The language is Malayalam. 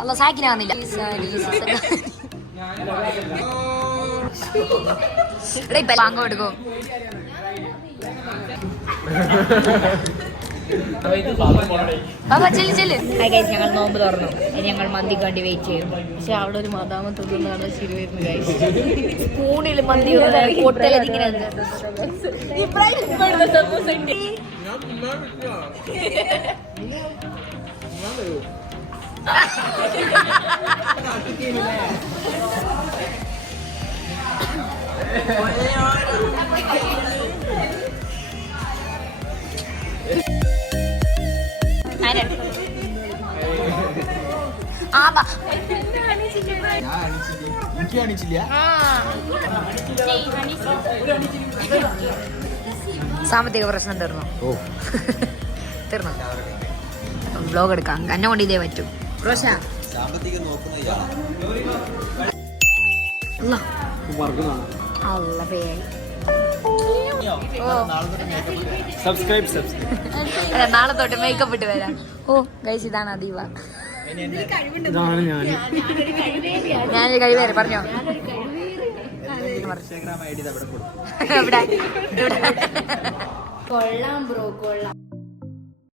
അല്ല സാക്കിനാവുന്നില്ല. ബാങ്ക് കൊടുക്കും. ഞങ്ങൾ നോമ്പ് തുറന്നു. ഇനി ഞങ്ങൾ മന്തിക്ക് വേണ്ടി വെയിറ്റ് ചെയ്യും. പക്ഷെ അവിടെ ഒരു മതാമത്ത് തിന്നാണ് ശരി വരുന്നത്. സ്പൂണിൽ മന്തി പൊട്ടലിങ്ങനെ സാമ്പത്തിക പ്രശ്നം തീർന്നു. തീർന്നു. വ്ലോഗ് എടുക്കാം. എന്നെ കൊണ്ട് ഇതേ പറ്റും. നാളെ തൊട്ട് മേക്കപ്പ് ഇട്ട് വരാം. ഓ ഗൈസ്, ഇതാണ് അദീവ. ഞാനൊരു കഴിവേറെ പറഞ്ഞോ. കൊള്ളാം ബ്രോ, കൊള്ളാം.